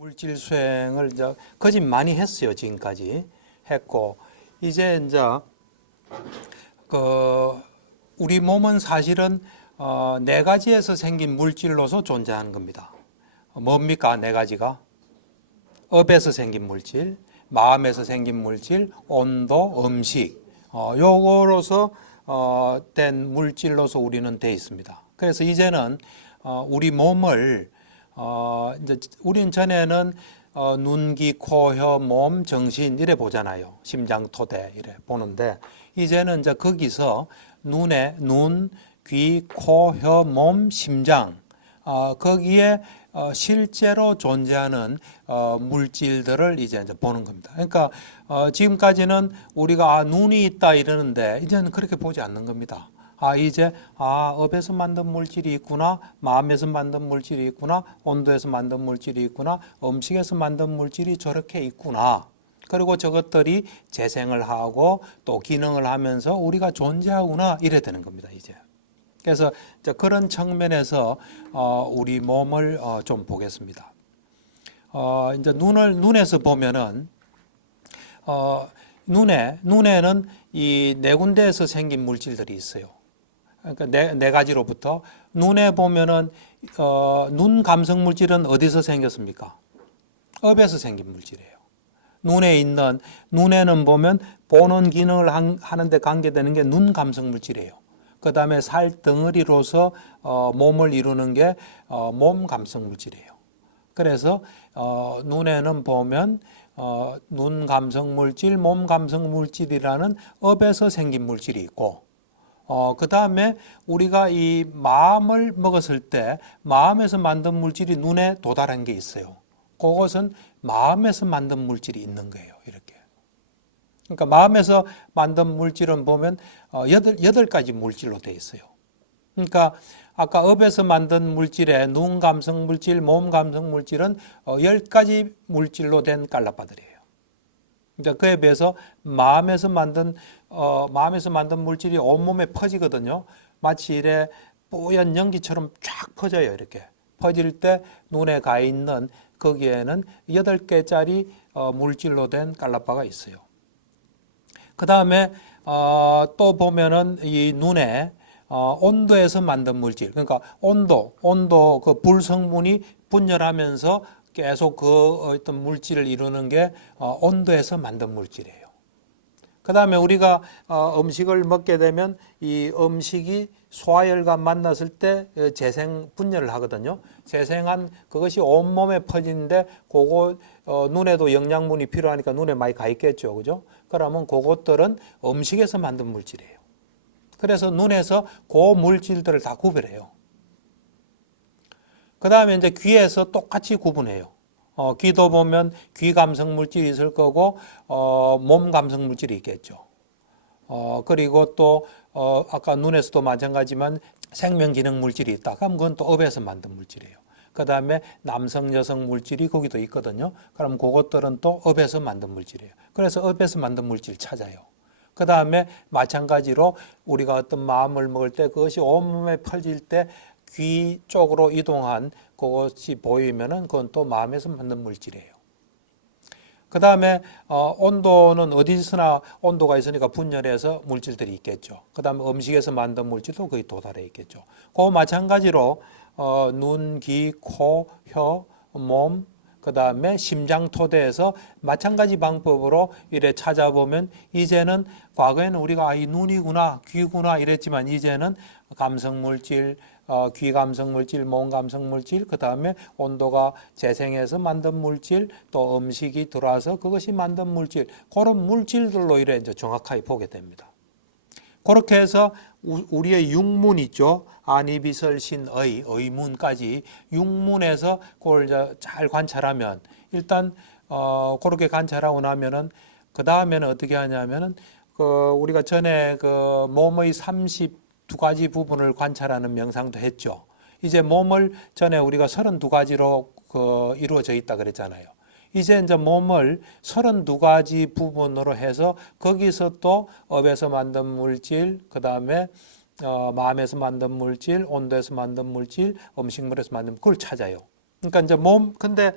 물질 수행을 이제 거짓 많이 했어요. 지금까지 했고, 이제 그 우리 몸은 사실은 네 가지에서 생긴 물질로서 존재하는 겁니다. 뭡니까? 네 가지가 업에서 생긴 물질, 마음에서 생긴 물질, 온도, 음식, 요거로서 된 물질로서 우리는 돼 있습니다. 그래서 이제는 우리 몸을 이제 우리는 전에는 눈, 귀, 코, 혀, 몸, 정신 이래 보잖아요. 심장, 토대 이래 보는데 이제는 이제 거기서 눈에 눈, 귀, 코, 혀, 몸, 심장 거기에 실제로 존재하는 물질들을 이제 보는 겁니다. 그러니까 지금까지는 우리가 눈이 있다 이러는데 이제는 그렇게 보지 않는 겁니다. 이제 업에서 만든 물질이 있구나, 마음에서 만든 물질이 있구나, 온도에서 만든 물질이 있구나, 음식에서 만든 물질이 저렇게 있구나. 그리고 저것들이 재생을 하고 또 기능을 하면서 우리가 존재하구나 이래 되는 겁니다. 이제. 그래서 그런 측면에서 우리 몸을 좀 보겠습니다. 이제 눈에서 보면은 눈에는 이 네 군데에서 생긴 물질들이 있어요. 그러니까 네 가지로부터 눈에 보면은 눈 감성 물질은 어디서 생겼습니까? 업에서 생긴 물질이에요. 눈에는 보면 보는 기능을 하는데 관계되는 게 눈 감성 물질이에요. 그 다음에 살 덩어리로서 몸을 이루는 게 몸 감성 물질이에요. 그래서 눈에는 보면 눈 감성 물질, 몸 감성 물질이라는 업에서 생긴 물질이 있고, 그 다음에 우리가 이 마음을 먹었을 때 마음에서 만든 물질이 눈에 도달한 게 있어요. 그것은 마음에서 만든 물질이 있는 거예요. 이렇게. 그러니까 마음에서 만든 물질은 보면 여덟 가지 물질로 되어 있어요. 그러니까 아까 업에서 만든 물질에 눈 감성 물질, 몸 감성 물질은 10가지 물질로 된 깔라빠들이에요. 이제 그에 비해서 마음에서 만든 물질이 온몸에 퍼지거든요. 마치 이래 뽀얀 연기처럼 쫙 퍼져요. 이렇게 퍼질 때 눈에 가 있는 거기에는 8개짜리 물질로 된 깔라빠가 있어요. 그 다음에 또 보면은 이 눈에 온도에서 만든 물질, 그러니까 온도 그 불 성분이 분열하면서 계속 그 어떤 물질을 이루는 게 온도에서 만든 물질이에요. 그 다음에 우리가 음식을 먹게 되면 이 음식이 소화혈과 만났을 때 재생 분열을 하거든요. 재생한 그것이 온몸에 퍼지는데 그거 눈에도 영양분이 필요하니까 눈에 많이 가 있겠죠. 그죠? 그러면 그것들은 음식에서 만든 물질이에요. 그래서 눈에서 그 물질들을 다 구별해요. 그 다음에 이제 귀에서 똑같이 구분해요. 귀도 보면 귀 감성 물질이 있을 거고 몸 감성 물질이 있겠죠. 그리고 또 아까 눈에서도 마찬가지지만 생명 기능 물질이 있다. 그럼 그건 또 업에서 만든 물질이에요. 그 다음에 남성 여성 물질이 거기도 있거든요. 그럼 그것들은 또 업에서 만든 물질이에요. 그래서 업에서 만든 물질 찾아요. 그 다음에 마찬가지로 우리가 어떤 마음을 먹을 때 그것이 온몸에 퍼질 때 귀 쪽으로 이동한 그것이 보이면은 그건 또 마음에서 만든 물질이에요. 그 다음에 온도는 어디서나 온도가 있으니까 분열해서 물질들이 있겠죠. 그 다음에 음식에서 만든 물질도 거의 도달해 있겠죠. 그 마찬가지로 눈, 귀, 코, 혀, 몸, 그 다음에 심장 토대에서 마찬가지 방법으로 이래 찾아보면 이제는 과거에는 우리가 이 눈이구나, 귀구나 이랬지만 이제는 감성물질, 귀 감성물질, 몸 감성물질, 그 다음에 온도가 재생해서 만든 물질, 또 음식이 들어와서 그것이 만든 물질, 그런 물질들로 이래 이제 정확하게 보게 됩니다. 그렇게 해서 우리의 육문 있죠. 안이비설신의, 의문까지 육문에서 그걸 이제 잘 관찰하면 일단 그렇게 관찰하고 나면은 그 다음에는 어떻게 하냐면은 우리가 전에 몸의 32가지 부분을 관찰하는 명상도 했죠. 이제 몸을 전에 우리가 32가지로 이루어져 있다 그랬잖아요. 이제 몸을 32가지 부분으로 해서 거기서 또 업에서 만든 물질, 그 다음에 마음에서 만든 물질, 온도에서 만든 물질, 음식물에서 만든 그걸 찾아요. 그러니까 이제 근데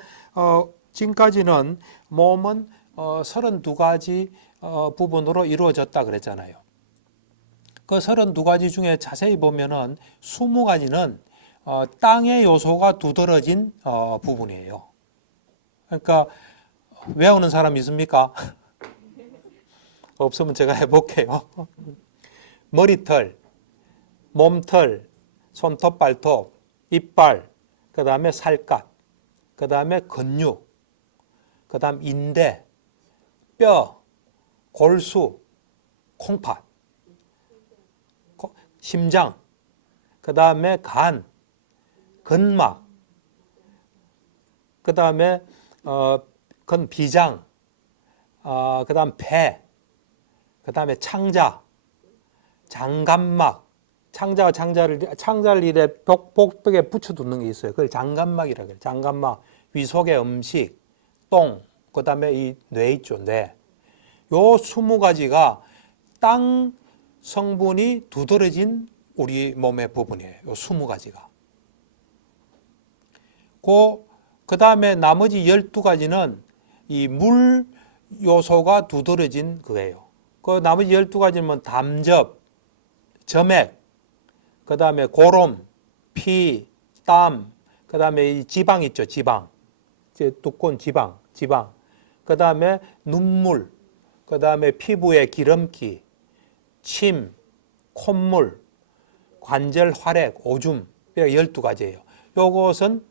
지금까지는 몸은 32가지 부분으로 이루어졌다 그랬잖아요. 그 32가지 중에 자세히 보면은 20가지는 땅의 요소가 두드러진 부분이에요. 그러니까 외우는 사람 있습니까? 없으면 제가 해볼게요. 머리털, 몸털, 손톱, 발톱, 이빨, 그 다음에 살갗, 그 다음에 근육, 그 다음 인대, 뼈, 골수, 콩팥, 심장, 그 다음에 간, 근막, 그 다음에 비장, 그 다음 폐, 그 다음에 창자, 장간막, 창자와 창자를 이래 복벽에 붙여두는 게 있어요. 그걸 장간막이라고 해요. 장간막, 위 속의 음식, 똥, 그 다음에 이 뇌 있죠, 뇌. 요 20가지가 땅 성분이 두드러진 우리 몸의 부분이에요. 요 20가지가. 그 다음에 나머지 12가지는 이 물 요소가 두드러진 거예요. 그 나머지 12가지는 담즙, 점액, 그 다음에 고름, 피, 땀, 그 다음에 이 지방 있죠, 지방. 두꺼운 지방. 그 다음에 눈물, 그 다음에 피부의 기름기, 침, 콧물, 관절 활액, 오줌, 12가지예요. 요것은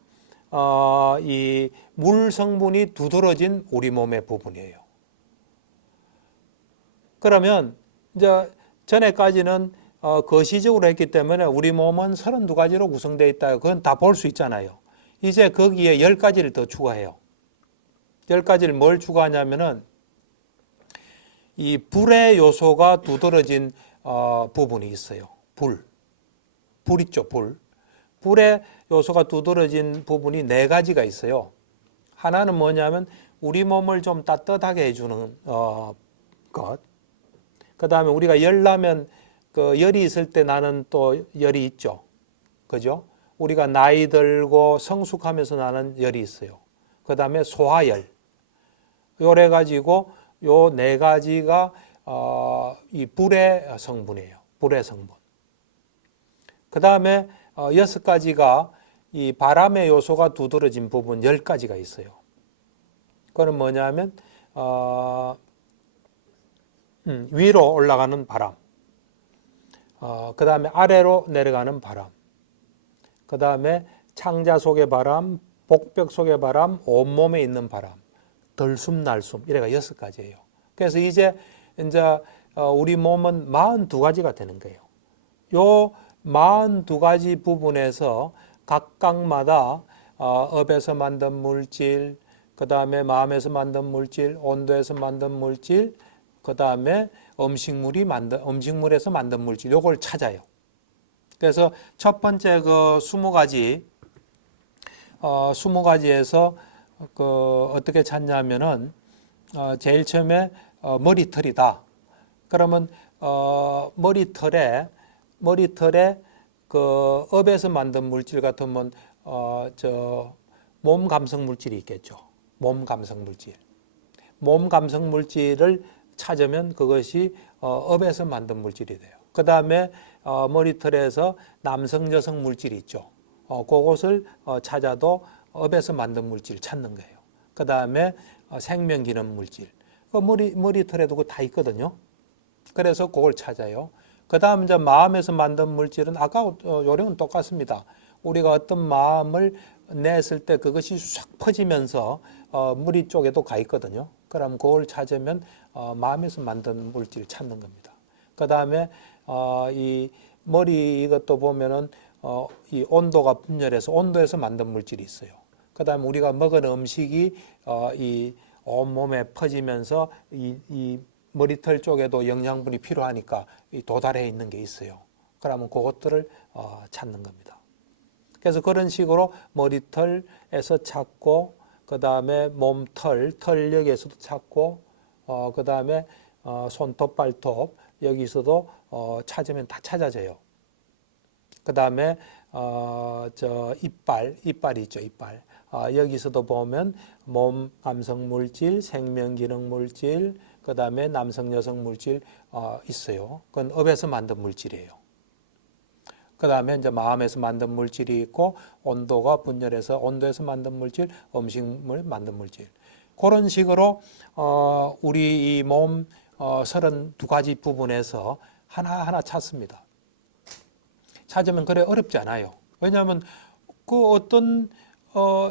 이 물 성분이 두드러진 우리 몸의 부분이에요. 그러면 이제 전에까지는 거시적으로 했기 때문에 우리 몸은 32가지로 구성되어 있다. 그건 다 볼 수 있잖아요. 이제 거기에 10가지를 더 추가해요. 10가지를 뭘 추가하냐면은 이 불의 요소가 두드러진 부분이 있어요. 불 있죠, 불. 불의 요소가 두드러진 부분이 4가지가 있어요. 하나는 뭐냐면 우리 몸을 좀 따뜻하게 해주는 것. 그 다음에 우리가 열나면 그 열이 있을 때 나는 또 열이 있죠. 그죠? 우리가 나이 들고 성숙하면서 나는 열이 있어요. 그 다음에 소화열. 요래 가지고 요 4가지가 이 불의 성분이에요. 불의 성분. 그 다음에 6가지가 이 바람의 요소가 두드러진 부분 10가지가 있어요. 그건 뭐냐면 위로 올라가는 바람, 그 다음에 아래로 내려가는 바람, 그 다음에 창자 속의 바람, 복벽 속의 바람, 온몸에 있는 바람, 들숨 날숨, 이래가 6가지예요. 그래서 이제 우리 몸은 42가지가 되는 거예요. 요 42가지 부분에서 각각마다 업에서 만든 물질, 그 다음에 마음에서 만든 물질, 온도에서 만든 물질, 그 다음에 음식물에서 만든 물질, 요걸 찾아요. 그래서 첫 번째 그 20가지에서 어떻게 찾냐면은 제일 처음에 머리털이다. 그러면 머리털에 그 업에서 만든 물질 같으면 몸 감성 물질이 있겠죠. 몸 감성 물질을 찾으면 그것이 업에서 만든 물질이 돼요. 그 다음에 머리털에서 남성 여성 물질이 있죠. 그것을 찾아도 업에서 만든 물질 찾는 거예요. 그 다음에 생명기능 물질. 머리털에도 그거 다 있거든요. 그래서 그걸 찾아요. 그 다음 이제 마음에서 만든 물질은 아까 요령은 똑같습니다. 우리가 어떤 마음을 냈을 때 그것이 싹 퍼지면서 머리 쪽에도 가 있거든요. 그럼 그걸 찾으면 마음에서 만든 물질을 찾는 겁니다. 그 다음에 이 머리 이것도 보면은 이 온도가 분열해서 온도에서 만든 물질이 있어요. 그 다음에 우리가 먹은 음식이 이 온몸에 퍼지면서 이 머리털 쪽에도 영양분이 필요하니까 도달해 있는 게 있어요. 그러면 그것들을 찾는 겁니다. 그래서 그런 식으로 머리털에서 찾고, 그 다음에 몸털, 털력에서도 찾고, 그 다음에 손톱, 발톱 여기서도 찾으면 다 찾아져요. 그 다음에 저 이빨이 있죠, 이빨. 여기서도 보면 몸 감성 물질, 생명 기능 물질, 그 다음에 남성 여성 물질 있어요. 그건 업에서 만든 물질이에요. 그 다음에 이제 마음에서 만든 물질이 있고, 온도가 분열해서 온도에서 만든 물질, 음식물 만든 물질. 그런 식으로 우리 이 몸 32가지 부분에서 하나하나 찾습니다. 찾으면 그래 어렵지 않아요. 왜냐하면 그 어떤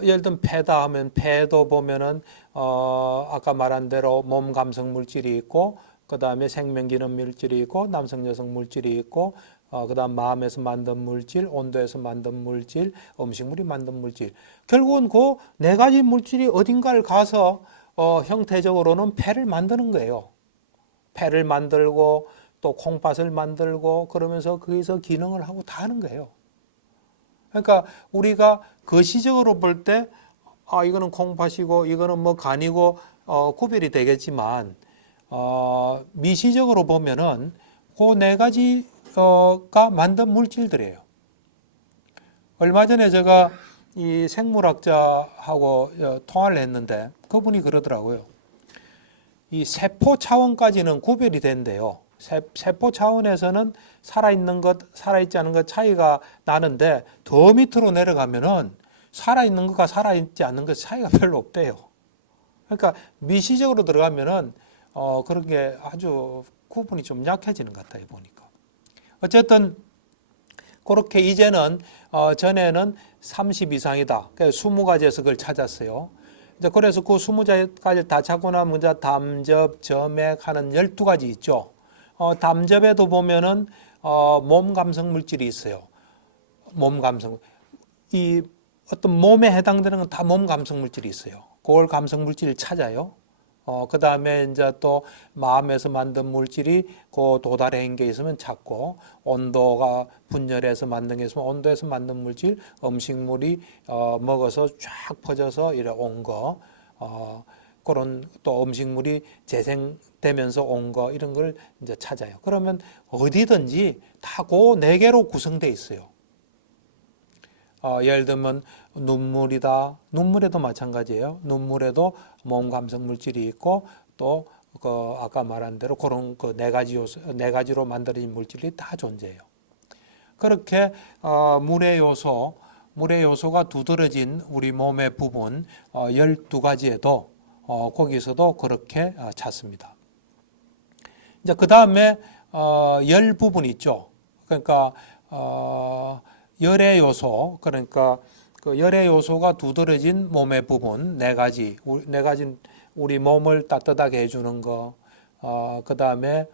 예를 들면 폐다 하면 폐도 보면은 아까 말한 대로 몸 감성 물질이 있고, 그 다음에 생명 기능 물질이 있고, 남성 여성 물질이 있고, 그 다음 마음에서 만든 물질, 온도에서 만든 물질, 음식물이 만든 물질. 결국은 그 네 가지 물질이 어딘가를 가서 형태적으로는 폐를 만드는 거예요. 폐를 만들고 또 콩팥을 만들고 그러면서 거기서 기능을 하고 다 하는 거예요. 그러니까 우리가 거시적으로 볼 때 이거는 콩팥이고 이거는 뭐 간이고 구별이 되겠지만 미시적으로 보면은 그 네 가지가 만든 물질들이에요. 얼마 전에 제가 이 생물학자하고 통화를 했는데 그분이 그러더라고요. 이 세포 차원까지는 구별이 된대요. 세포 차원에서는 살아있는 것, 살아있지 않은 것 차이가 나는데 더 밑으로 내려가면은 살아있는 것과 살아있지 않는 것 차이가 별로 없대요. 그러니까 미시적으로 들어가면은 그런 게 아주 구분이 좀 약해지는 것 같아요, 보니까. 어쨌든 그렇게 이제는 전에는 30 이상이다. 그래서 20가지에서 그걸 찾았어요. 이제 그래서 그 20가지를 다 찾고 나면 이제 담접, 점액 하는 12가지 있죠. 담접에도 보면은 몸 감성 물질이 있어요. 몸 감성. 이 어떤 몸에 해당되는 건 다 몸 감성 물질이 있어요. 그걸 감성 물질을 찾아요. 그 다음에 이제 또 마음에서 만든 물질이 그 도달한 게 있으면 찾고, 온도가 분열해서 만든 게 있으면 온도에서 만든 물질, 음식물이 먹어서 쫙 퍼져서 이래 온 거, 그런 또 음식물이 재생되면서 온 거, 이런 걸 이제 찾아요. 그러면 어디든지 다 그 네 개로 구성되어 있어요. 예를 들면 눈물이다. 눈물에도 마찬가지예요. 눈물에도 몸 감성 물질이 있고 또 아까 말한 대로 그런 그 네 가지 요소, 네 가지로 만들어진 물질이 다 존재해요. 그렇게 물의 요소가 두드러진 우리 몸의 부분 12가지에도 거기서도 그렇게 찾습니다. 이제 그 다음에 열 부분이 있죠. 그러니까 열의 요소, 그러니까 그 열의 요소가 두드러진 몸의 부분 네 가지 우리 몸을 따뜻하게 해주는 거, 그 다음에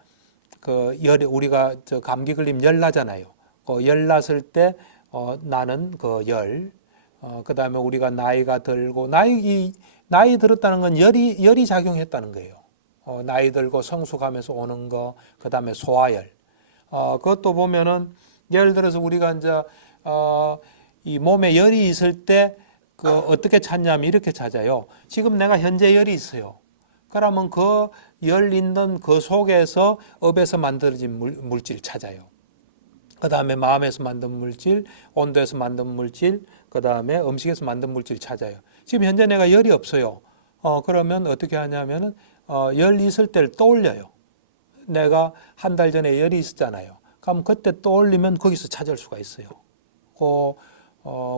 그 우리가 저 감기 걸리면 열 나잖아요. 열 났을 때 나는 그 열, 그 다음에 우리가 나이가 들고 나이 들었다는 건 열이 작용했다는 거예요. 나이 들고 성숙하면서 오는 거, 그 다음에 소화열. 그것도 보면은 예를 들어서 우리가 이제 이 몸에 열이 있을 때 그 어떻게 찾냐면 이렇게 찾아요. 지금 내가 현재 열이 있어요. 그러면 그 열 있는 그 속에서 업에서 만들어진 물질 찾아요. 그 다음에 마음에서 만든 물질, 온도에서 만든 물질, 그 다음에 음식에서 만든 물질 찾아요. 지금 현재 내가 열이 없어요. 그러면 어떻게 하냐면은 열 있을 때를 떠올려요. 내가 한 달 전에 열이 있었잖아요. 그럼 그때 떠올리면 거기서 찾을 수가 있어요.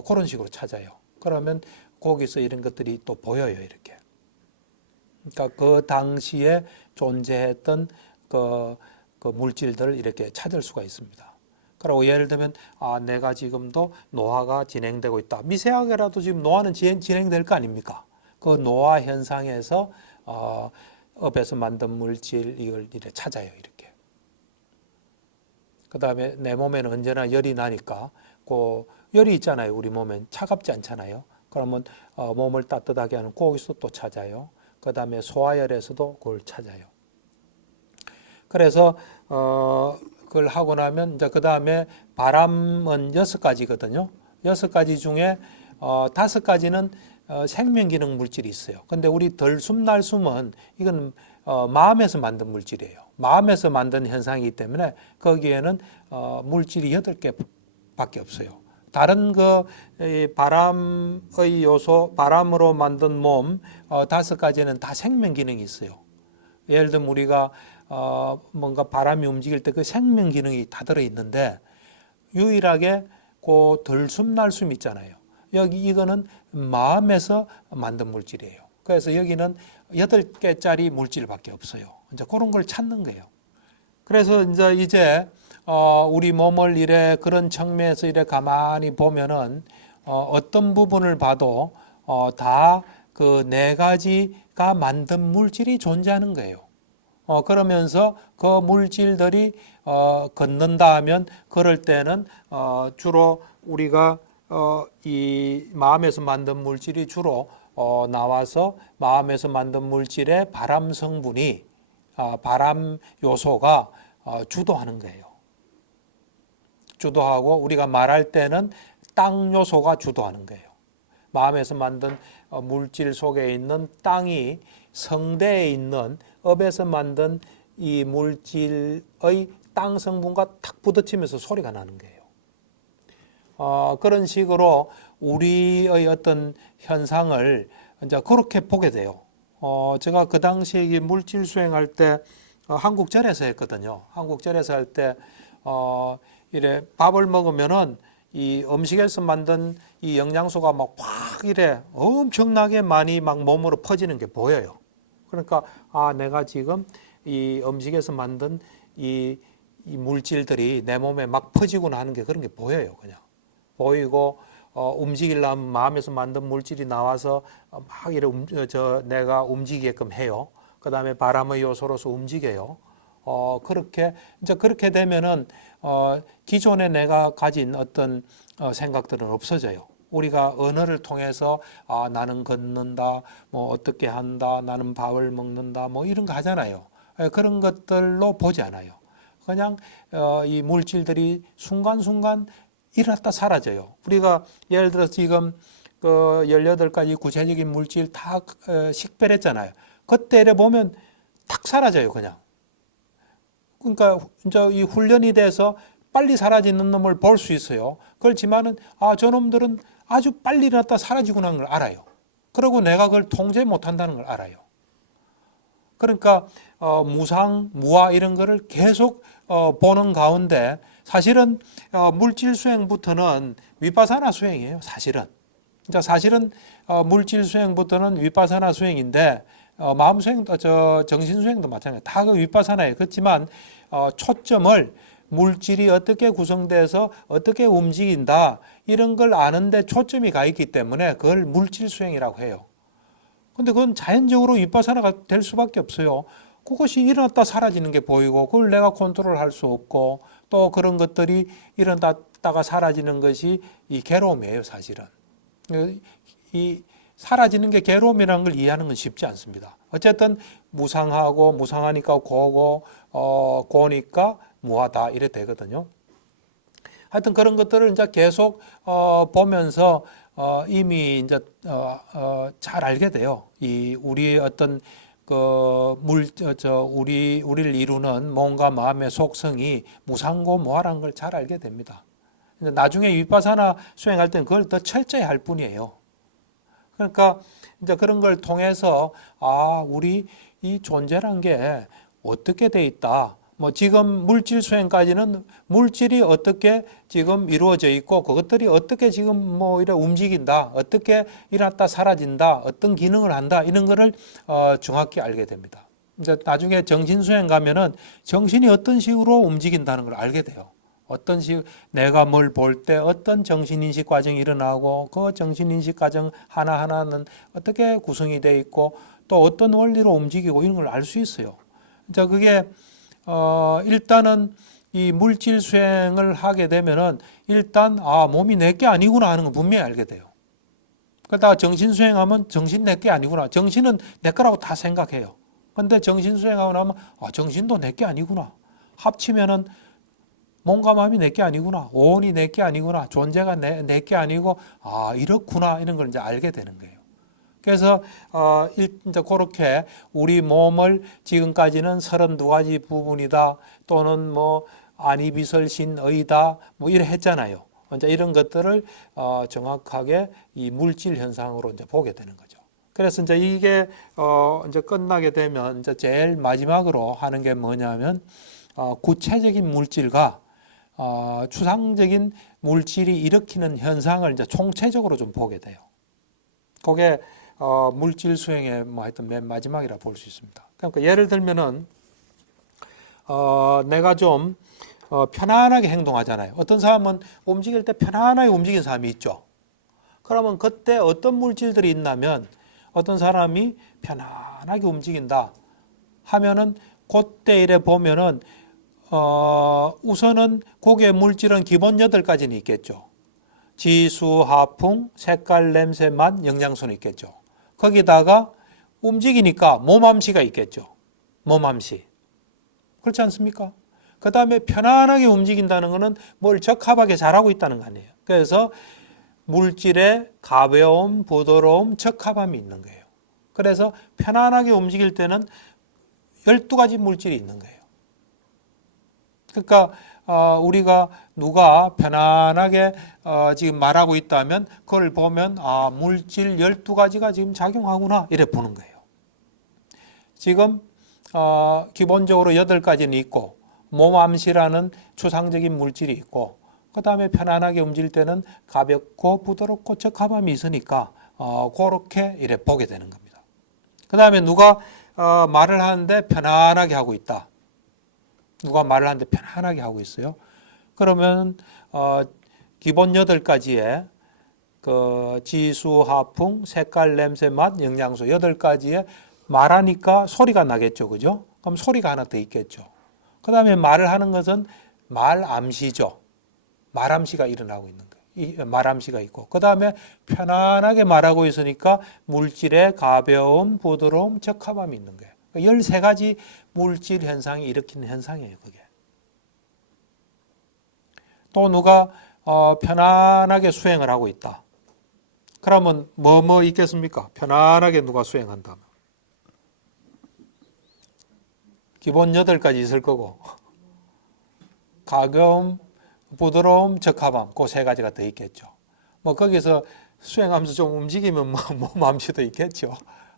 그런 식으로 찾아요. 그러면 거기서 이런 것들이 또 보여요, 이렇게. 그러니까 그 당시에 존재했던 그 물질들을 이렇게 찾을 수가 있습니다. 그리고 예를 들면 내가 지금도 노화가 진행되고 있다. 미세하게라도 지금 노화는 진행될 거 아닙니까? 그 노화 현상에서 업에서 만든 물질 이걸 이렇게 찾아요, 이렇게. 그 다음에 내 몸에는 언제나 열이 나니까 그 열이 있잖아요. 우리 몸엔 차갑지 않잖아요. 그러면 몸을 따뜻하게 하는 거기서 또 찾아요. 그 다음에 소화열에서도 그걸 찾아요. 그래서 그걸 하고 나면 이제 그 다음에 바람은 6가지거든요. 6가지 중에 5가지는 생명 기능 물질이 있어요. 근데 우리 덜숨 날숨은 이건 마음에서 만든 물질이에요. 마음에서 만든 현상이기 때문에 거기에는 물질이 8개밖에 없어요. 다른 이 바람의 요소, 바람으로 만든 몸 5가지는 다 생명 기능이 있어요. 예를 들면 우리가 뭔가 바람이 움직일 때 그 생명 기능이 다 들어 있는데 유일하게 그 들숨 날숨 있잖아요. 여기 이거는 마음에서 만든 물질이에요. 그래서 여기는 8개짜리 물질밖에 없어요. 이제 그런 걸 찾는 거예요. 그래서 이제 우리 몸을 이래 그런 측면에서 이래 가만히 보면은 어떤 부분을 봐도 다 그 4가지가 만든 물질이 존재하는 거예요. 그러면서 그 물질들이 걷는다 하면 그럴 때는 주로 우리가 이 마음에서 만든 물질이 주로 나와서 마음에서 만든 물질의 바람 성분이 바람 요소가 주도하는 거예요. 주도하고 우리가 말할 때는 땅 요소가 주도하는 거예요. 마음에서 만든 물질 속에 있는 땅이 성대에 있는 업에서 만든 이 물질의 땅 성분과 탁 부딪히면서 소리가 나는 거예요. 그런 식으로 우리의 어떤 현상을 이제 그렇게 보게 돼요. 제가 그 당시에 물질 수행할 때 한국절에서 했거든요. 한국절에서 할 때 이래 밥을 먹으면은 이 음식에서 만든 이 영양소가 막 확 이래 엄청나게 많이 막 몸으로 퍼지는 게 보여요. 그러니까 내가 지금 이 음식에서 만든 이 물질들이 내 몸에 막 퍼지구나 하는 게 그런 게 보여요. 그냥 보이고 움직이려면 마음에서 만든 물질이 나와서 막 이래 내가 움직이게끔 해요. 그 다음에 바람의 요소로서 움직여요. 그렇게 되면은 기존에 내가 가진 어떤 생각들은 없어져요. 우리가 언어를 통해서 나는 걷는다, 뭐 어떻게 한다, 나는 밥을 먹는다, 뭐 이런 거 하잖아요. 그런 것들로 보지 않아요. 그냥 이 물질들이 순간순간 일어났다 사라져요. 우리가 예를 들어서 지금 그 18가지 구체적인 물질 다 식별했잖아요. 그때를 보면 탁 사라져요, 그냥. 그러니까 이제 이 훈련이 돼서 빨리 사라지는 놈을 볼 수 있어요. 그렇지만은 저놈들은 아주 빨리 일어났다 사라지고 난 걸 알아요. 그리고 내가 그걸 통제 못 한다는 걸 알아요. 그러니까 무상, 무아 이런 거를 계속 보는 가운데 사실은 물질 수행부터는 위파사나 수행이에요. 사실은 물질 수행부터는 위파사나 수행인데 마음 수행도 정신 수행도 마찬가지예요. 다 그 위파사나예요. 그렇지만 초점을 물질이 어떻게 구성돼서 어떻게 움직인다 이런 걸 아는데 초점이 가 있기 때문에 그걸 물질 수행이라고 해요. 근데 그건 자연적으로 위파사나가 될 수밖에 없어요. 그것이 일어났다 사라지는 게 보이고 그걸 내가 컨트롤할 수 없고 또 그런 것들이 일어났다가 사라지는 것이 이 괴로움이에요, 사실은. 이 사라지는 게 괴로움이라는 걸 이해하는 건 쉽지 않습니다. 어쨌든 무상하니까 고고, 고니까 무하다 이래 되거든요. 하여튼 그런 것들을 이제 계속 보면서 이미 이제 잘 알게 돼요. 이 우리의 어떤 우리를 이루는 몸과 마음의 속성이 무상고 무하라는 걸 잘 알게 됩니다. 나중에 위파사나 수행할 때는 그걸 더 철저히 할 뿐이에요. 그러니까 이제 그런 걸 통해서 우리 이 존재란 게 어떻게 돼 있다. 뭐 지금 물질 수행까지는 물질이 어떻게 지금 이루어져 있고 그것들이 어떻게 지금 뭐 이래 움직인다, 어떻게 일어났다 사라진다, 어떤 기능을 한다 이런 거를 정확히 알게 됩니다. 이제 나중에 정신 수행 가면은 정신이 어떤 식으로 움직인다는 걸 알게 돼요. 어떤 식 내가 뭘 볼 때 어떤 정신인식 과정이 일어나고 그 정신인식 과정 하나하나는 어떻게 구성이 되어 있고 또 어떤 원리로 움직이고 이런 걸 알 수 있어요. 자, 그게 일단은 이 물질 수행을 하게 되면은 일단 몸이 내게 아니구나 하는 건 분명히 알게 돼요. 그러다가 정신 수행하면 정신 내게 아니구나. 정신은 내 거라고 다 생각해요. 근데 정신 수행하고 나면 정신도 내게 아니구나. 합치면은 몸과 마음이 내게 아니구나. 오온이 내게 아니구나. 존재가 내게 아니고 이렇구나. 이런 걸 이제 알게 되는 거예요. 그래서 이제 그렇게 우리 몸을 지금까지는 32가지 부분이다 또는 뭐 아니비설신의다 뭐 이래 했잖아요. 이제 이런 것들을 정확하게 이 물질 현상으로 이제 보게 되는 거죠. 그래서 이제 이게 이제 끝나게 되면 이제 제일 마지막으로 하는 게 뭐냐면 구체적인 물질과 추상적인 물질이 일으키는 현상을 이제 총체적으로 좀 보게 돼요. 그게 물질 수행의 뭐 하여튼 맨 마지막이라 볼 수 있습니다. 그러니까 예를 들면은 내가 좀 편안하게 행동하잖아요. 어떤 사람은 움직일 때 편안하게 움직이는 사람이 있죠. 그러면 그때 어떤 물질들이 있냐면 어떤 사람이 편안하게 움직인다 하면은 그때 이래 보면은 우선은 고개 물질은 기본 8가지는 있겠죠. 지수, 하풍, 색깔, 냄새, 맛, 영양소는 있겠죠. 거기다가 움직이니까 몸암시가 있겠죠. 몸암시. 그렇지 않습니까? 그 다음에 편안하게 움직인다는 것은 뭘 적합하게 잘하고 있다는 거 아니에요. 그래서 물질의 가벼움, 부드러움, 적합함이 있는 거예요. 그래서 편안하게 움직일 때는 12가지 물질이 있는 거예요. 그러니까 우리가 누가 편안하게 지금 말하고 있다면 그걸 보면 물질 12가지가 지금 작용하구나 이래 보는 거예요. 지금 기본적으로 8가지는 있고 몸암시라는 추상적인 물질이 있고 그 다음에 편안하게 움직일 때는 가볍고 부드럽고 적합함이 있으니까 그렇게 이래 보게 되는 겁니다. 그 다음에 누가 말을 하는데 편안하게 하고 있다. 누가 말을 하는데 편안하게 하고 있어요. 그러면 기본 8가지의 그 지수, 하풍, 색깔, 냄새, 맛, 영양소 8가지에 말하니까 소리가 나겠죠. 그죠? 그럼 소리가 하나 더 있겠죠. 그 다음에 말을 하는 것은 말암시죠. 말암시가 일어나고 있는 거예요. 말암시가 있고 그 다음에 편안하게 말하고 있으니까 물질의 가벼움, 부드러움, 적합함이 있는 거예요. 13가지 물질 현상이 일으키는 현상이에요. 그게. 또 누가 편안하게 수행을 하고 있다. 그러면 뭐 있겠습니까? 편안하게 누가 수행한다면. 기본 8가지 있을 거고 가벼움, 부드러움, 적합함 그 3가지가 더 있겠죠. 뭐 거기서 수행하면서 좀 움직이면 몸암시도 있겠죠.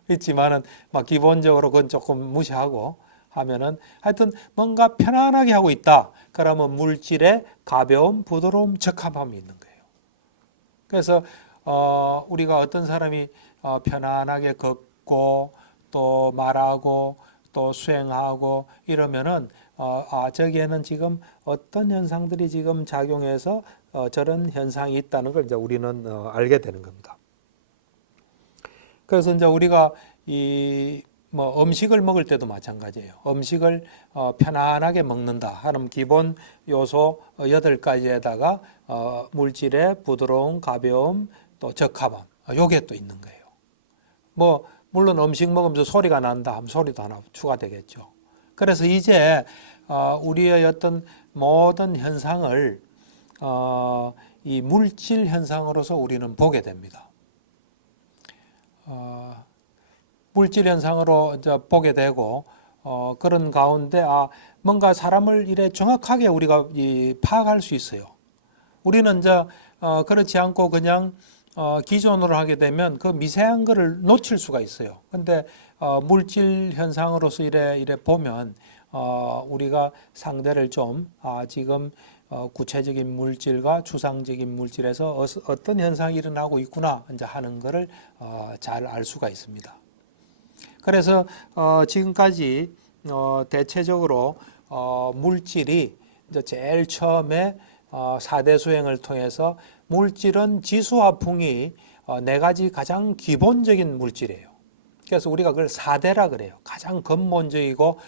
있지만은 막 기본적으로 그건 조금 무시하고 하면은 하여튼 뭔가 편안하게 하고 있다. 그러면 물질의 가벼움, 부드러움, 적합함이 있는 거예요. 그래서 우리가 어떤 사람이 편안하게 걷고 또 말하고 또 수행하고 이러면은 저기에는 지금 어떤 현상들이 지금 작용해서 저런 현상이 있다는 걸 이제 우리는 알게 되는 겁니다. 그래서 이제 우리가 뭐 음식을 먹을 때도 마찬가지예요. 음식을 편안하게 먹는다 하는 기본 요소 8가지에다가 물질의 부드러움, 가벼움, 또 적합함 요게 또 있는 거예요. 뭐 물론 음식 먹으면서 소리가 난다 하면 소리도 하나 추가되겠죠. 그래서 이제 우리의 어떤 모든 현상을 이 물질 현상으로서 우리는 보게 됩니다. 물질 현상으로 이제 보게 되고 그런 가운데 뭔가 사람을 이래 정확하게 우리가 파악할 수 있어요. 우리는 이제 그렇지 않고 그냥 기존으로 하게 되면 그 미세한 거를 놓칠 수가 있어요. 근데 물질 현상으로서 이래 보면 우리가 상대를 좀 지금 구체적인 물질과 추상적인 물질에서 어떤 현상이 일어나고 있구나 이제 하는 것을 잘 알 수가 있습니다. 그래서 지금까지 대체적으로 물질이 이제 제일 처음에 4대 수행을 통해서 물질은 지수화풍이 4가지 가장 기본적인 물질이에요. 그래서 우리가 그걸 4대라 그래요. 가장 근본적이고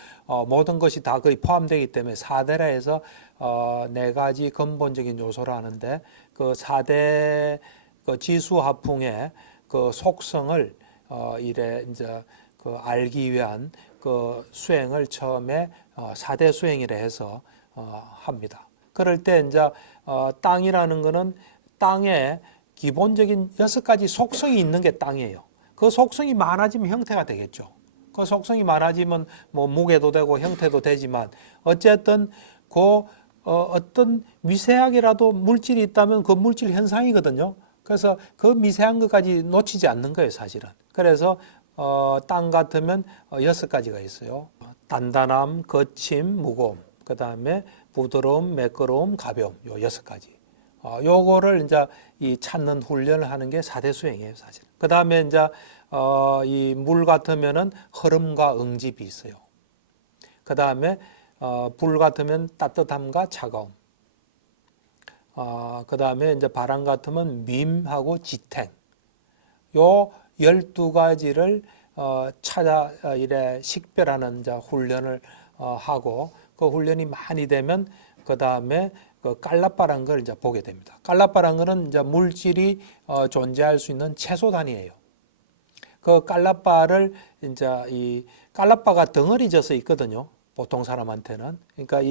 모든 것이 다 거의 포함되기 때문에 4대라 해서 4가지 근본적인 요소를 하는데 그 4대 그 지수화풍의 그 속성을 이래 이제 그 알기 위한 그 수행을 처음에 4대 수행이라 해서 합니다. 그럴 때 이제 땅이라는 거는 땅에 기본적인 6가지 속성이 있는 게 땅이에요. 그 속성이 많아지면 형태가 되겠죠. 그 속성이 많아지면 뭐 무게도 되고 형태도 되지만 어쨌든 그 어떤 미세하게라도 물질이 있다면 그 물질 현상이거든요. 그래서 그 미세한 것까지 놓치지 않는 거예요, 사실은. 그래서 땅 같으면 6가지가 있어요. 단단함, 거침, 무거움, 그 다음에 부드러움, 매끄러움, 가벼움, 요 6가지. 요거를 이제 이 찾는 훈련을 하는 게 4대 수행이에요, 사실. 그 다음에 이제 이 물 같으면은 흐름과 응집이 있어요. 그 다음에 불 같으면 따뜻함과 차가움. 그 다음에 이제 바람 같으면 밈하고 지탱. 요 12가지를 찾아 이래 식별하는 이제 훈련을 하고 그 훈련이 많이 되면 그 다음에 그 깔라빠란 걸 이제 보게 됩니다. 깔라빠란 거는 이제 물질이 존재할 수 있는 최소 단위예요. 그 깔라빠를 이제 이 깔라빠가 덩어리 져서 있거든요. 보통 사람한테는. 그러니까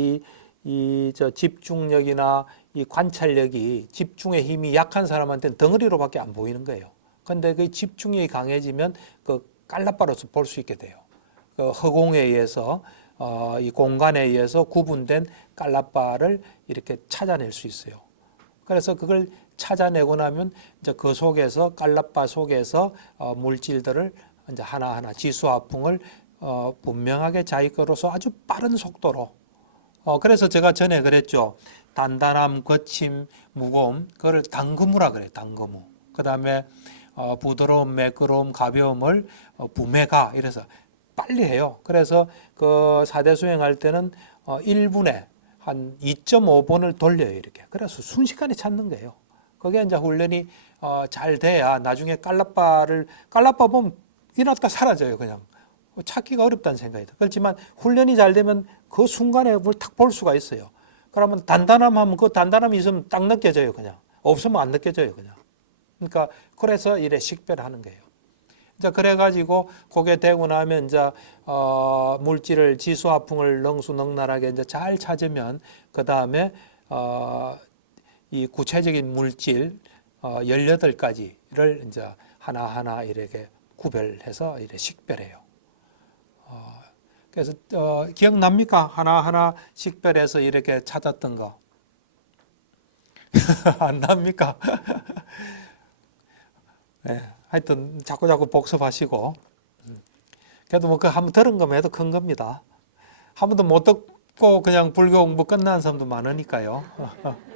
저 집중력이나 이 관찰력이 집중의 힘이 약한 사람한테는 덩어리로밖에 안 보이는 거예요. 근데 그 집중력이 강해지면 그 깔라빠로서 볼 수 있게 돼요. 그 허공에 의해서 이 공간에 의해서 구분된 깔라빠를 이렇게 찾아낼 수 있어요. 그래서 그걸 찾아내고 나면 이제 그 속에서 깔라빠 속에서 물질들을 이제 하나하나 지수화풍을 분명하게 자기 거로서 아주 빠른 속도로 그래서 제가 전에 그랬죠. 단단함, 거침, 무거움 그걸 당금우라 그래요. 당금우. 그다음에 부드러움, 매끄러움, 가벼움을 부메가 이래서 빨리 해요. 그래서 그 4대 수행할 때는 1분에 한 2.5번을 돌려요, 이렇게. 그래서 순식간에 찾는 거예요. 그게 이제 훈련이 잘 돼야 나중에 깔라빠 보면 일어났다 사라져요, 그냥. 찾기가 어렵다는 생각이 들어요. 그렇지만 훈련이 잘 되면 그 순간에 뭘 탁 볼 수가 있어요. 그러면 단단함 하면 그 단단함이 있으면 딱 느껴져요, 그냥. 없으면 안 느껴져요, 그냥. 그러니까 그래서 이래 식별하는 거예요. 이제 그래가지고 그게 되고 나면 이제 물질을 지수화풍을 능수능란하게 이제 잘 찾으면 그 다음에 이 구체적인 물질 18가지를 이제 하나하나 이렇게 구별해서 이렇게 식별해요. 그래서 기억납니까? 하나하나 식별해서 이렇게 찾았던 거. 안 납니까? 네, 하여튼 자꾸 복습하시고 그래도 뭐 그 한번 들은 거면 해도 큰 겁니다. 한 번도 못 듣고 그냥 불교 공부 끝난 사람도 많으니까요.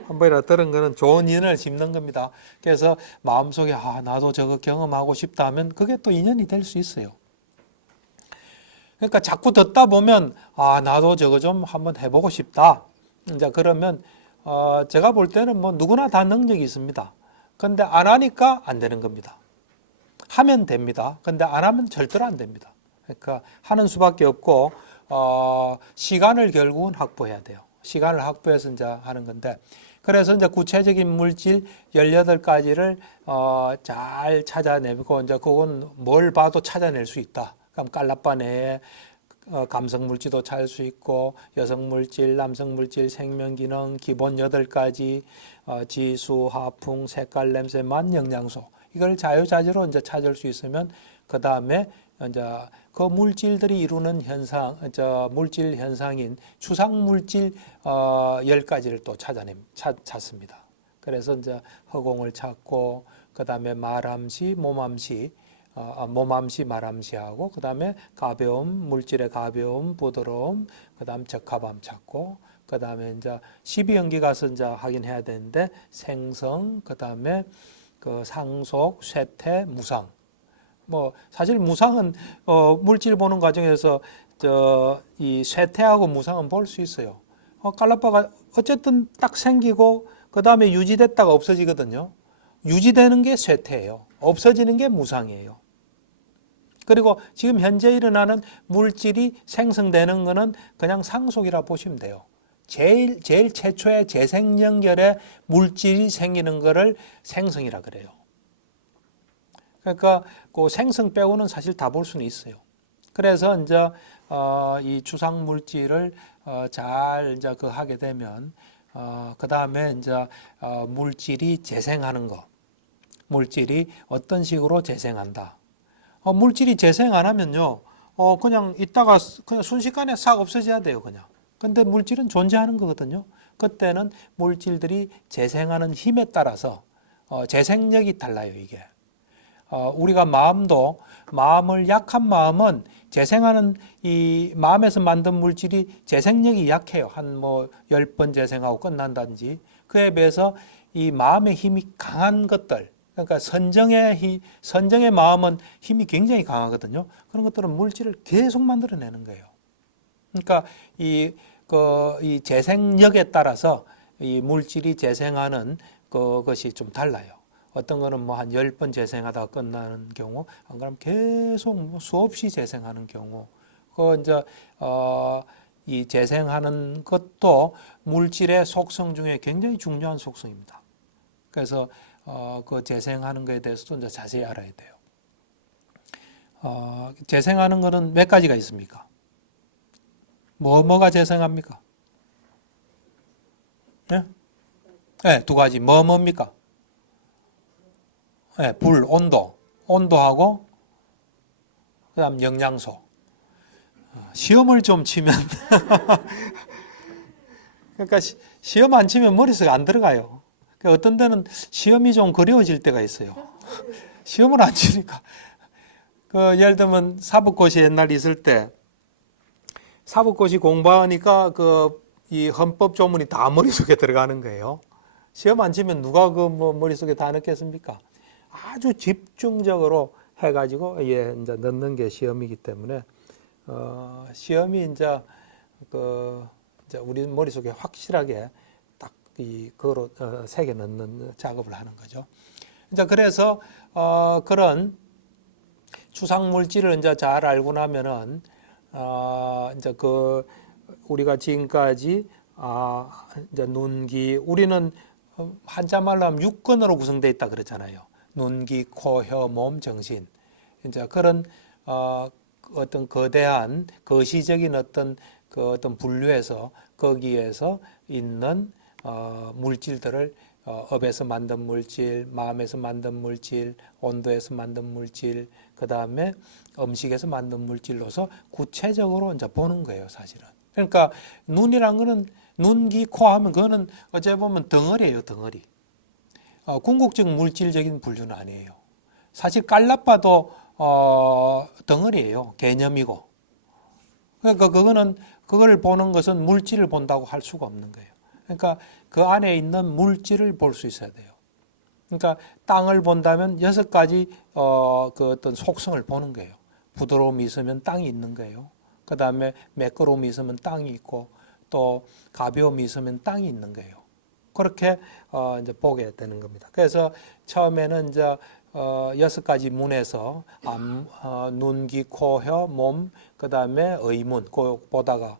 한 번이라 들은 거는 좋은 인연을 심는 겁니다. 그래서 마음속에 나도 저거 경험하고 싶다 하면 그게 또 인연이 될 수 있어요. 그러니까 자꾸 듣다 보면 나도 저거 좀 한번 해보고 싶다. 이제 그러면 제가 볼 때는 뭐 누구나 다 능력이 있습니다. 근데 안 하니까 안 되는 겁니다. 하면 됩니다. 근데 안 하면 절대로 안 됩니다. 그러니까 하는 수밖에 없고 시간을 결국은 확보해야 돼요. 시간을 확보해서 이제 하는 건데 그래서 이제 구체적인 물질 18가지를 잘 찾아내고 이제 그건 뭘 봐도 찾아낼 수 있다. 그럼 깔라빠 내에 감성 물질도 찾을 수 있고 여성 물질, 남성 물질, 생명 기능, 기본 8가지, 지수, 하풍, 색깔, 냄새, 맛, 영양소 이걸 자유자재로 이제 찾을 수 있으면 그 다음에 이제 그 물질들이 이루는 현상, 물질 현상인 추상 물질 10가지를 또 찾습니다. 그래서 이제 허공을 찾고 그 다음에 말함시, 몸함시, 몸함시, 말함시하고 그 다음에 가벼움, 물질의 가벼움, 부드러움, 그 다음 적합함 찾고 그 다음에 이제 12연기 가서 이제 확인해야 되는데 생성, 그 다음에 그 상속, 쇠퇴, 무상. 뭐 사실 무상은 물질 보는 과정에서 이 쇠퇴하고 무상은 볼 수 있어요. 깔라빠가 어쨌든 딱 생기고 그 다음에 유지됐다가 없어지거든요. 유지되는 게 쇠퇴예요. 없어지는 게 무상이에요. 그리고 지금 현재 일어나는 물질이 생성되는 거는 그냥 상속이라 보시면 돼요. 제일 최초의 재생 연결에 물질이 생기는 거를 생성이라 그래요. 그러니까 그 생성 빼고는 사실 다 볼 수는 있어요. 그래서 이제 이 추상 물질을 잘 이제 그 하게 되면 그 다음에 이제 물질이 재생하는 거, 물질이 어떤 식으로 재생한다. 물질이 재생 안 하면요, 그냥 있다가 그냥 순식간에 싹 없어져야 돼요, 그냥. 근데 물질은 존재하는 거거든요. 그때는 물질들이 재생하는 힘에 따라서 재생력이 달라요, 이게. 우리가 마음을 약한 마음은 재생하는 이 마음에서 만든 물질이 재생력이 약해요. 한 뭐 10번 재생하고 끝난다든지. 그에 비해서 이 마음의 힘이 강한 것들, 그러니까 선정의 마음은 힘이 굉장히 강하거든요. 그런 것들은 물질을 계속 만들어내는 거예요. 그러니까 이 재생력에 따라서 이 물질이 재생하는 그것이 좀 달라요. 어떤 거는 뭐 한 10번 재생하다가 끝나는 경우, 안 그러면 계속 뭐 수없이 재생하는 경우, 이 재생하는 것도 물질의 속성 중에 굉장히 중요한 속성입니다. 그래서 그 재생하는 것에 대해서도 이제 자세히 알아야 돼요. 재생하는 것은 몇 가지가 있습니까? 뭐가 재생합니까? 네? 네, 두 가지. 뭡니까? 네, 불, 온도하고 그다음 영양소. 시험을 좀 치면 그러니까 시험 안 치면 머릿속에 안 들어가요. 그러니까 어떤 데는 시험이 좀 그리워질 때가 있어요. 시험을 안 치니까. 예를 들면 사법고시 옛날 있을 때 사법고시 공부하니까 이 헌법 조문이 다 머릿속에 들어가는 거예요. 시험 안 치면 누가 뭐 머릿속에 다 넣겠습니까? 아주 집중적으로 해가지고 이제 넣는 게 시험이기 때문에 시험이 이제 우리 머릿속에 확실하게 딱 그거로 새겨 넣는 작업을 하는 거죠. 이제 그래서 그런 추상 물질을 이제 잘 알고 나면은 이제 우리가 지금까지 이제 눈기, 우리는 한자말로 하면 육근으로 구성되어 있다 그랬잖아요. 눈기, 코, 혀, 몸, 정신. 이제 그런 어떤 거대한 거시적인 어떤 분류에서 거기에서 있는 물질들을 업에서 만든 물질, 마음에서 만든 물질, 온도에서 만든 물질, 그 다음에 음식에서 만든 물질로서 구체적으로 이제 보는 거예요, 사실은. 그러니까 눈이란 거는 눈, 귀, 코 하면 그거는 어찌 보면 덩어리예요, 덩어리. 궁극적 물질적인 분류는 아니에요. 사실 깔라빠도 덩어리예요, 개념이고. 그러니까 그거를 보는 것은 물질을 본다고 할 수가 없는 거예요. 그러니까 그 안에 있는 물질을 볼 수 있어야 돼요. 그러니까 땅을 본다면 6가지 그 어떤 속성을 보는 거예요. 부드러움이 있으면 땅이 있는 거예요. 그 다음에 매끄러움이 있으면 땅이 있고 또 가벼움이 있으면 땅이 있는 거예요. 그렇게 이제 보게 되는 겁니다. 그래서 처음에는 이제 6가지 문에서 눈, 귀, 코, 혀, 몸, 그 다음에 의문 꼭 보다가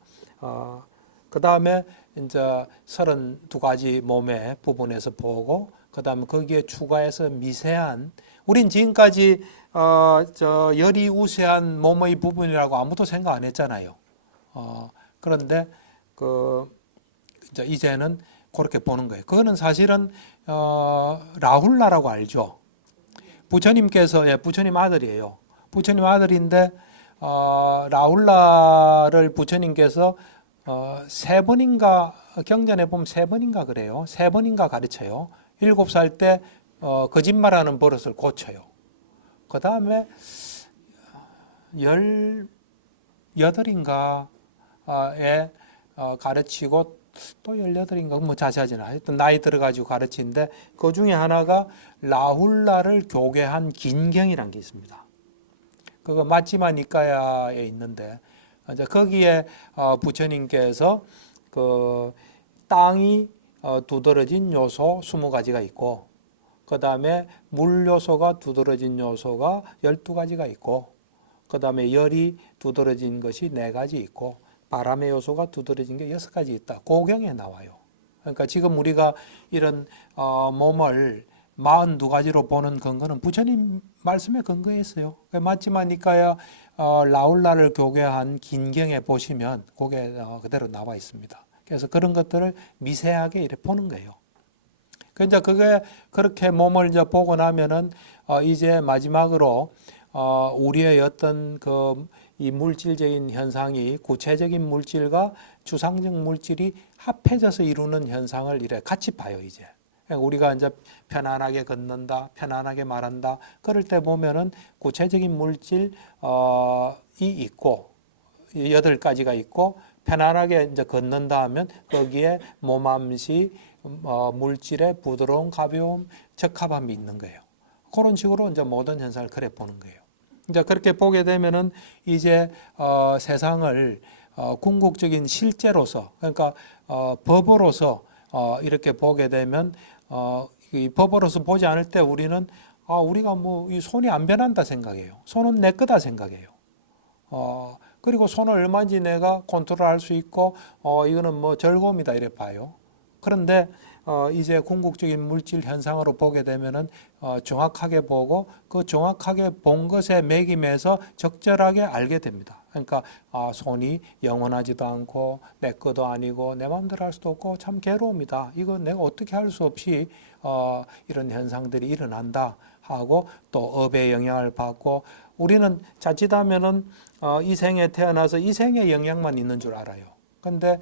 그 다음에 이제 32가지 몸의 부분에서 보고 그 다음에 거기에 추가해서 미세한 우린 지금까지 열이 우세한 몸의 부분이라고 아무도 생각 안 했잖아요. 그런데 이제는 그렇게 보는 거예요. 그거는 사실은 라훌라라고 알죠. 부처님께서 부처님 아들이에요. 부처님 아들인데 라훌라를 부처님께서 3번인가 경전에 보면 3번인가 그래요. 3번인가 가르쳐요. 7살 때 거짓말하는 버릇을 고쳐요. 그 다음에 18인가에 가르치고 또 18인가 뭐 자세하지는 하여튼 나이 들어가지고 가르치는데 그 중에 하나가 라훌라를 교계한 긴경이라는 게 있습니다. 그거 마치마 니까야에 있는데 이제 거기에 부처님께서 그 땅이 두드러진 요소 20가지가 있고 그 다음에 물 요소가 두드러진 요소가 12가지가 있고 그 다음에 열이 두드러진 것이 4가지 있고 바람의 요소가 두드러진 게 6가지 있다. 고경에 나와요. 그러니까 지금 우리가 이런 몸을 42가지로 보는 근거는 부처님 말씀에 근거했어요. 마치마 니까야 라훌라를 교계한 긴경에 보시면 그게 그대로 나와 있습니다. 그래서 그런 것들을 미세하게 이렇게 보는 거예요. 이제 그게 그렇게 몸을 이제 보고 나면은 이제 마지막으로 우리의 어떤 이 물질적인 현상이 구체적인 물질과 주상적 물질이 합해져서 이루는 현상을 이래 같이 봐요, 이제. 우리가 이제 편안하게 걷는다, 편안하게 말한다. 그럴 때 보면은 구체적인 물질이 있고, 8가지가 있고, 편안하게 이제 걷는다 하면 거기에 몸암시, 물질의 부드러움, 가벼움, 적합함이 있는 거예요. 그런 식으로 이제 모든 현상을 그래 보는 거예요. 이제 그렇게 보게 되면은 이제 세상을 궁극적인 실제로서, 그러니까 법으로서 이렇게 보게 되면 이 법으로서 보지 않을 때 우리는 우리가 뭐 이 손이 안 변한다 생각해요. 손은 내 거다 생각해요. 그리고 손을 얼마인지 내가 컨트롤할 수 있고 이거는 뭐 즐거움이다 이래 봐요. 그런데 이제 궁극적인 물질 현상으로 보게 되면은 정확하게 보고 그 정확하게 본 것에 매김해서 적절하게 알게 됩니다. 그러니까 손이 영원하지도 않고 내 것도 아니고 내 마음대로 할 수도 없고 참 괴로움이다. 이거 내가 어떻게 할 수 없이 이런 현상들이 일어난다 하고 또 업의 영향을 받고 우리는 자칫하면은 이 생에 태어나서 이 생의 영향만 있는 줄 알아요. 근데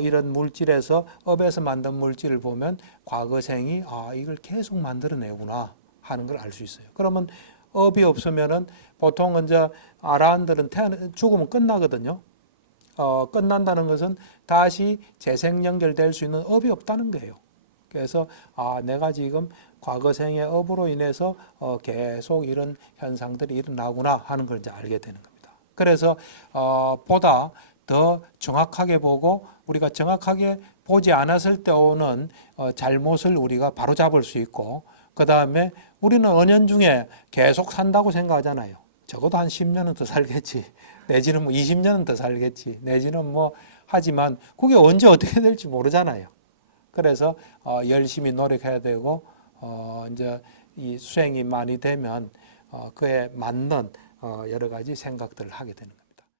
이런 물질에서 업에서 만든 물질을 보면 과거 생이 이걸 계속 만들어내구나 하는 걸 알 수 있어요. 그러면 업이 없으면은 보통 이제 아라한들은 죽으면 끝나거든요. 끝난다는 것은 다시 재생 연결될 수 있는 업이 없다는 거예요. 그래서 내가 지금 과거 생의 업으로 인해서 계속 이런 현상들이 일어나구나 하는 걸 이제 알게 되는 겁니다. 그래서 보다 더 정확하게 보고 우리가 정확하게 보지 않았을 때 오는 잘못을 우리가 바로잡을 수 있고 그 다음에 우리는 은연중에 계속 산다고 생각하잖아요. 적어도 한 10년은 더 살겠지. 내지는 뭐 20년은 더 살겠지. 내지는 뭐 하지만 그게 언제 어떻게 될지 모르잖아요. 그래서 열심히 노력해야 되고 이제 이 수행이 많이 되면 그에 맞는 여러 가지 생각들을 하게 되는 겁니다.